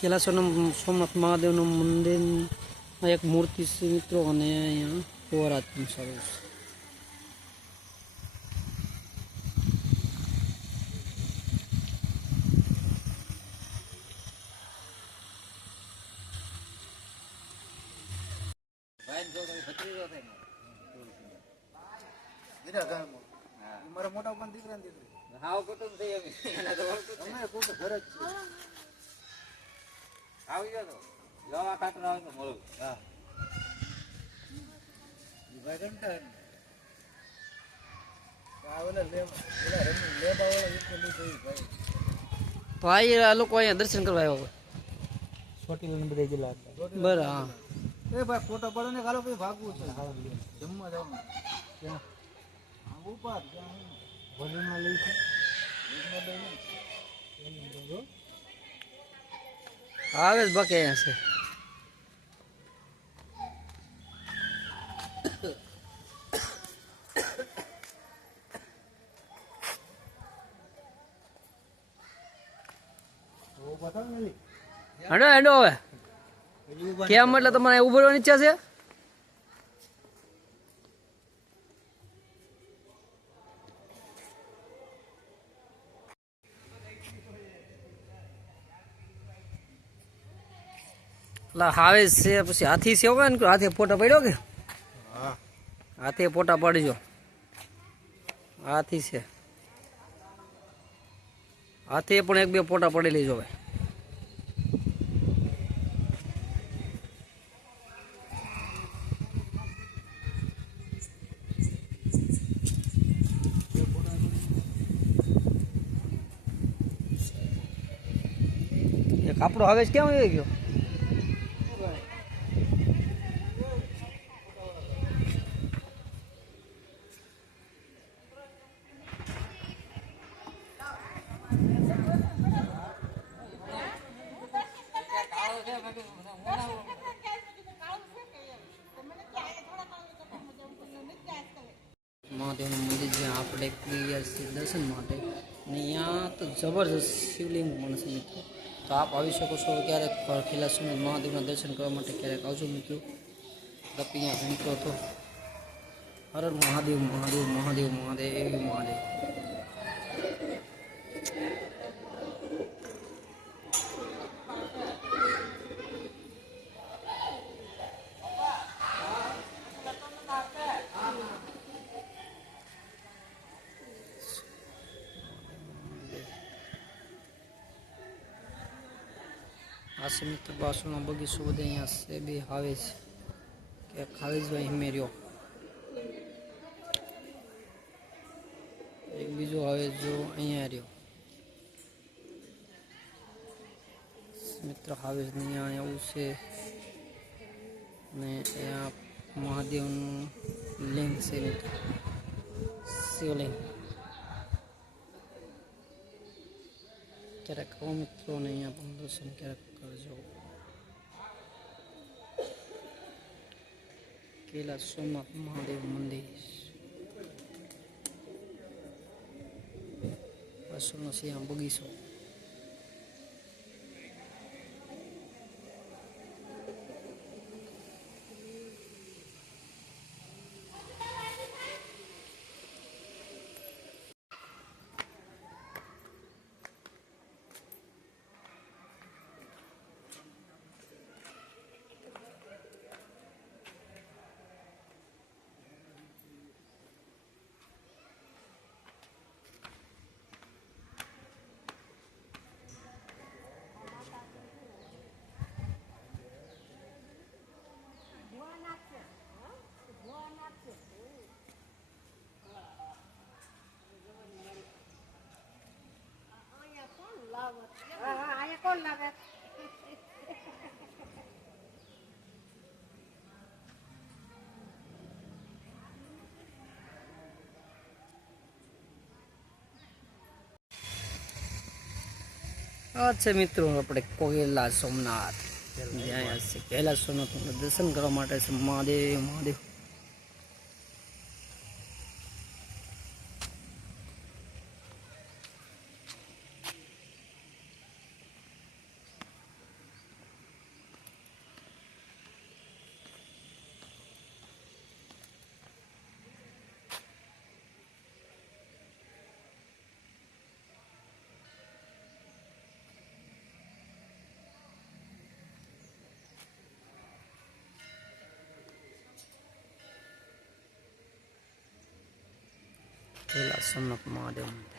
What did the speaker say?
કેલા સોમનાથ મહાદેવનું મંદિરમાં એક મૂર્તિ છે મિત્રો અને અહીંયા ફુવારા સરસ મારા મોટા પણ દીકરા દીકરી. હાવ કુટુંબ થઈ અમે એને તો અમે પોતે ઘર જ નહીં. આવી ગયો તો લવા ખાતર આવે તો મળું હા ઈ ભાઈ કંટાળ ને. આ ઓલા લેબ ઓલા રમી લેબા વાળા એક લઈ ગઈ ભાઈ ભાઈ આ લોકો અહીંયા દર્શન કરવા આવ્યા હોય છોટી બધા ગયેલા બરાબર હા એ ભાઈ ફોટો પડો ને ખાલો પછી ભાગવું છે જમવા જવાનું ક્યાં હા ઉપાડ ક્યાં ભજનમાં લઈ છે ભજનમાં લઈ ને. આવે જ બાકી અહીંયા છે. હેડો હેડો હવે. કેમ એટલે તમારે ઉભરવાની ઈચ્છા છે? પેલા હાવે છે પછી હાથી છે હોય ને કે હાથે ફોટા પડ્યો કે? હા. હાથે ફોટા પાડજો. હાથી છે. હાથે પણ એક બે ફોટા પડી લેજો એ કાપડો હવે કેમ આવી ગયો? મહાદેવનું મંદિર જ્યાં આપણે ગયા છીએ દર્શન માટે. અને અહીંયા તો જબરજસ્ત શિવલિંગ પણ છે મિત્રો. તો આપ આવી શકો છો ક્યારેક ખીલા સુમન મહાદેવના દર્શન કરવા માટે ક્યારેક આવજો મિત્રો. તપી અહીંયા મિત્રો તો. હર હર મહાદેવ મહાદેવ મહાદેવ મહાદેવ મહાદેવ. આ છે મિત્ર પાછળનો બગીચો બધે અહીંયા છે, બી હાવે છે. કે ખાવેજભાઈ હિમેર્યો એક બીજો હવે જો અહીંયા રહ્યો. મિત્ર હાવેજ અહીંયા એવું છે. ને અહીંયા મહાદેવનું લિંગ છે મિત્ર. શિવલિંગ. ક્યારેક મિત્રો ને અહીંયા પણ દર્શન ક્યારેક કરજો. કેલા સોમનાથ મહાદેવ મંદિર. બસો છે આમ બગીચો. આ છે મિત્રો, આપણે કોયલા સોમનાથ. જ્યાં છે કૈલાસ સોમનાથનું દર્શન કરવા માટે છે મહાદેવ મહાદેવ. કૈલાસ સોમનાથ મહાદેવ મંદિર